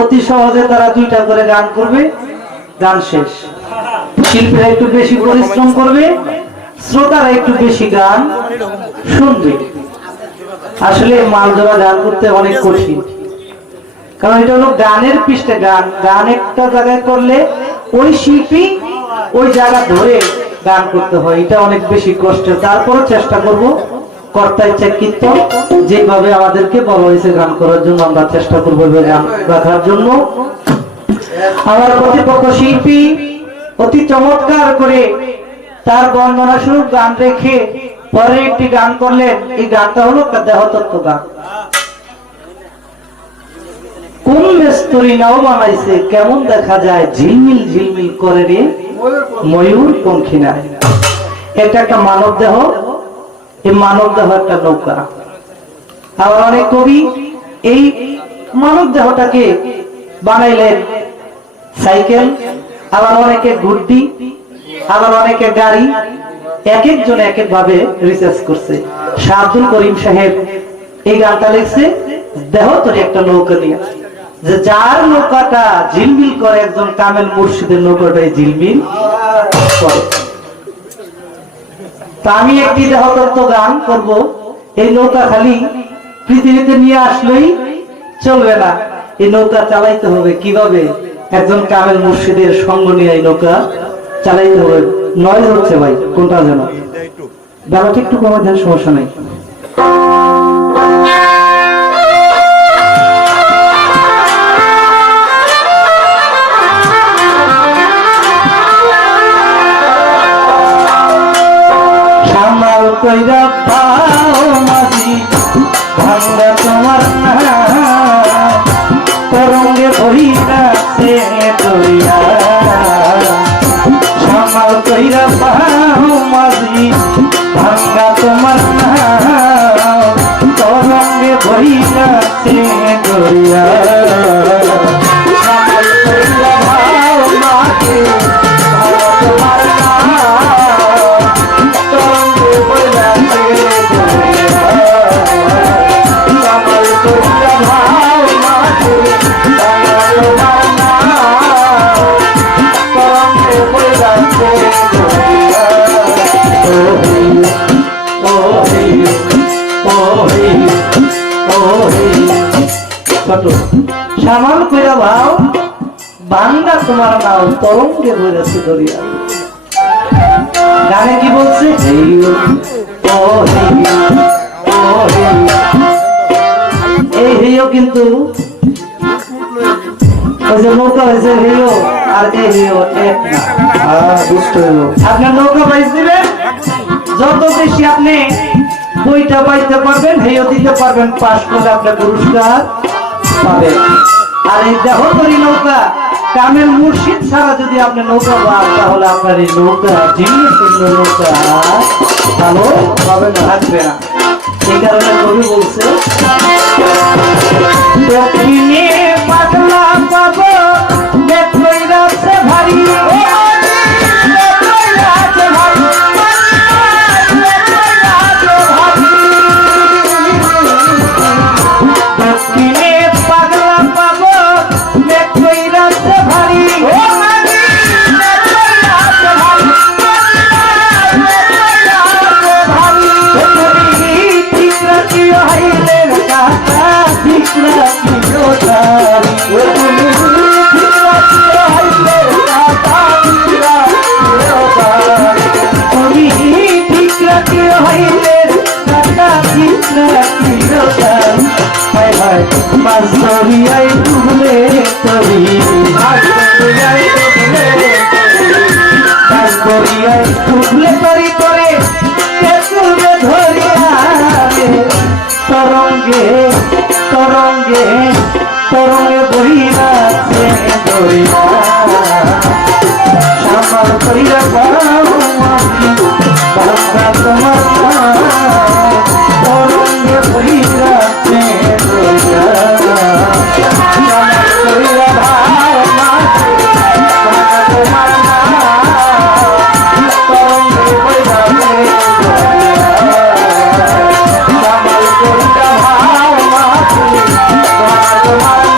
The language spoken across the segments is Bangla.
অতি সহজে তারা দুইটা করে গান করবে, গান শেষ। শিল্পীরা একটু বেশি পরিশ্রম করবে, শ্রোতারা একটু বেশি গান শুনবে। আসলে মালদরা গান করতে অনেক কঠিন, কারণ এটা হলো গানের পৃষ্ঠে গান। গান একটা জায়গায় করলে ওই শিল্পী ওই জায়গা ধরে গান করতে হয়, এটা অনেক বেশি কষ্টের। তারপরও চেষ্টা করব কর্তা ইচ্ছাকৃত যেভাবে আমাদেরকে বলা হয়েছে গান করার জন্য, আমরা চেষ্টা করবো গান রাখার জন্য। আমার প্রতিপক্ষ শিল্পী অতি চমৎকার করে তার বর্ণনা স্বরূপ গান রেখে পরে একটি গান করলেন। এই গানটা হলো দেহতত্ত্ব গান। কোন মেস্তরি নাও বানাইছে, কেমন দেখা যায় ঝিলমিল ঝিলমিল করে রে ময়ূর পঙ্খিনা। এটা একটা মানব দেহ, এই মানব দেহ একটা নৌকা। আবার অনেক কবি এই মানব দেহটাকে বানাইলেন সাইকেল, আবার অনেকে গুড্ডি, আবার অনেকে গাড়ি। এক একজন এক এক ভাবে রিসার্চ করছে। শাহ আব্দুল করিম সাহেব এই গানটা লিখছে দেহ তোর একটা নৌকা নিয়ে, যে যার নৌকাটা ঝিলমিল করে, একজন কামেল মুর্শিদের নৌকাটাই ঝিলমিল করে। তা আমি একটি দেহতত্ত্ব গান করব। এই নৌকা খালি পৃথিবীতে নিয়ে আসলেই চলবে না, এই নৌকা চালাইতে হবে কিভাবে? একজন কামেল মুর্শিদের সঙ্গ নিয়ে এই নৌকা চালাইতে হবে। নয় হচ্ছে ভাই, কোনটা যেন বেলাটা একটু কমে দেন, সমস্যা নেই। সামাল কইরা পাও মাঝি ভাঙ্গা তোমার তরঙ্গে বহিরাছে দরিয়া। সামাল কইরা পাও মাঝি ভাঙ্গা তোমার তরঙ্গে বহিরাছে দরিয়া। সামাল কইরা পাও মাঝি তোমার তরঙ্গে বহিরাছে দরিয়া। সামাল কইরা পাও মাঝি সামাল কইরা ভাও বাংলা তোমার নাও তরঙ্গে বইরাছে দরিয়া। গানে কি বলছে? এই হেও কিন্তু ওই যে নৌকা হয়েছে হেও আর এই হেও এক না। বুঝতে হলো আপনার নৌকা পাইস দিবেন, যত বেশি আপনি বইটা পাইতে পারবেন হেও দিতে পারবেন, পাস করলে আপনার পুরস্কার পাবেন। আর এই দেহতরি নৌকা কামেল মুর্শিদ ছাড়া যদি আপনি নৌকা পান, তাহলে আপনার এই নৌকা জিনিস সুন্দর নৌকা ভালো পাবে না, থাকবে না। এই কারণে কবি বলছে দক্ষিণে পাগলা পাবো দেখই রাতে ভারী, দক্ষিণে পাগলা পাবো দেখই রাতে ভারী, বাঁশরিয়ায় ডুবলে তরি, বাঁশরিয়ায় ডুবলে তরি করে তেতুলে ধরিয়া তরঙ্গে তরঙ্গে তরঙ্গে বহিরাছে দরিয়া। সামাল কইরা পাও মাঝি ভাঙ্গা তোমার তরঙ্গে বহিরাছে দরিয়া। সামাল কইরা পাও মাঝি ভাঙ্গা তোমার তরঙ্গে বহিরাছে দরিয়া। সামাল কইরা পাও মাঝি ভাঙ্গা তোমার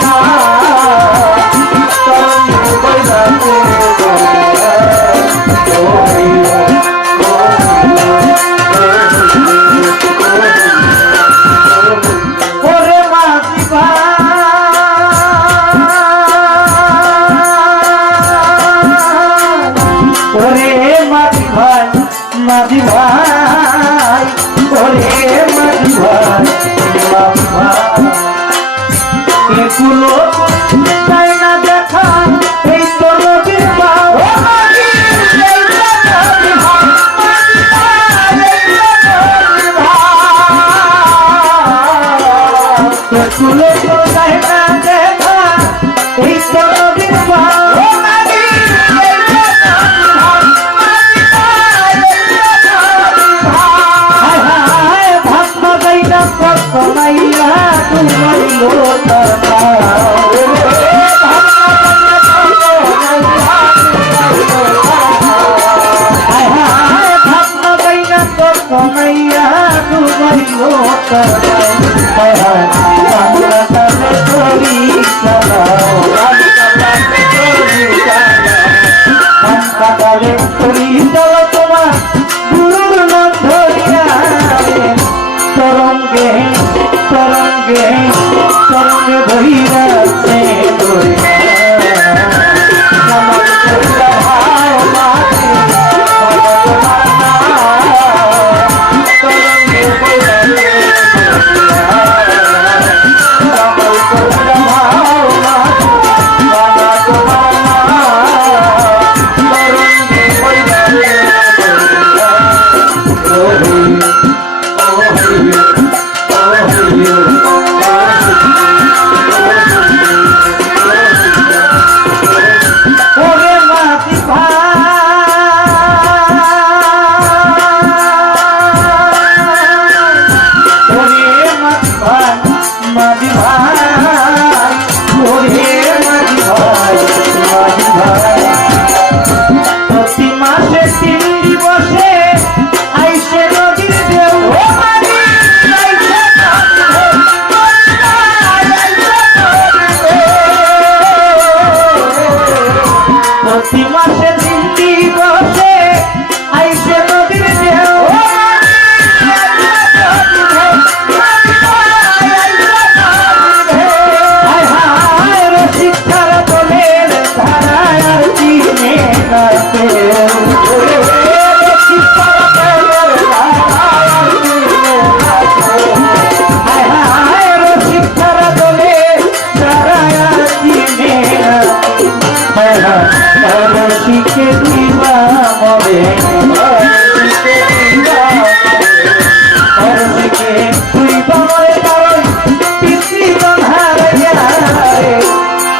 এগুলো তাই না দেখা এই তো নদীর পার এগুলো তো তাই না দেখা এই তো নদীর পার কমাইয়া তোমার লোটা ভাবনা বাইনা তো কমাইয়া তোমার লোটা চলো তোমার গুরুর নাম ধরিয়া তরঙ্গে তরঙ্গে তরঙ্গে বহিরা সে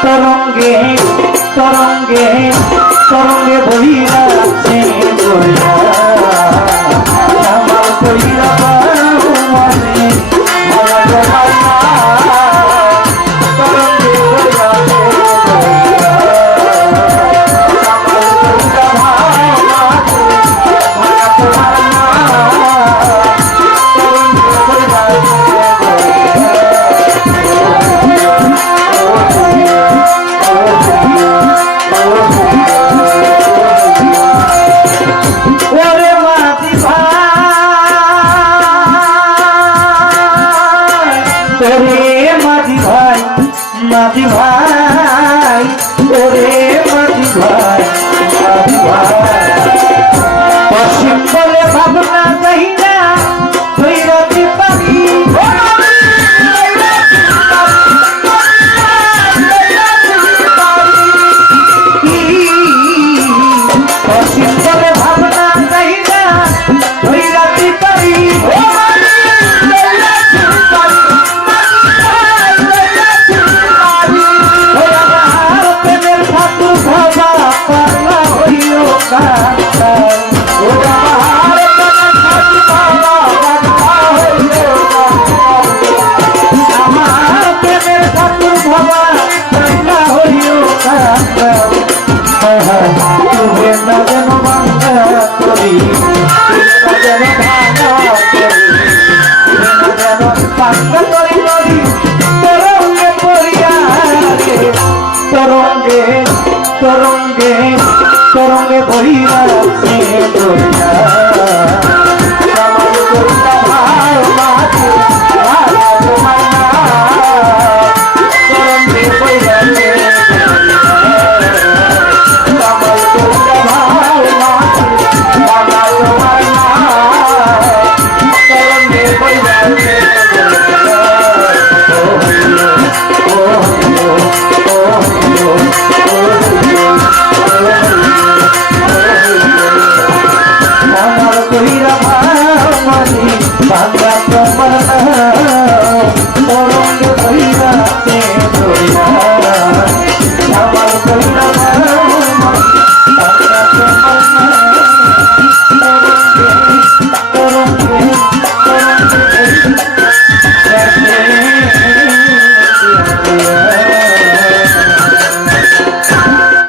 তরঙ্গে তরঙ্গে তরঙ্গে বহিরা সে বইয়া আমার বইরা মানে তরঙ্গে বইরা মাঝি ভাই ওরে মাঝি ভাই মাঝি ভাই পশ্চিম বলে ভাবনা যাই না ভৈরবী পানি পশ্চিম বলে ভাবনা যাই না ভৈরবী পানি তরঙ্গে তরঙ্গে বহিরা সে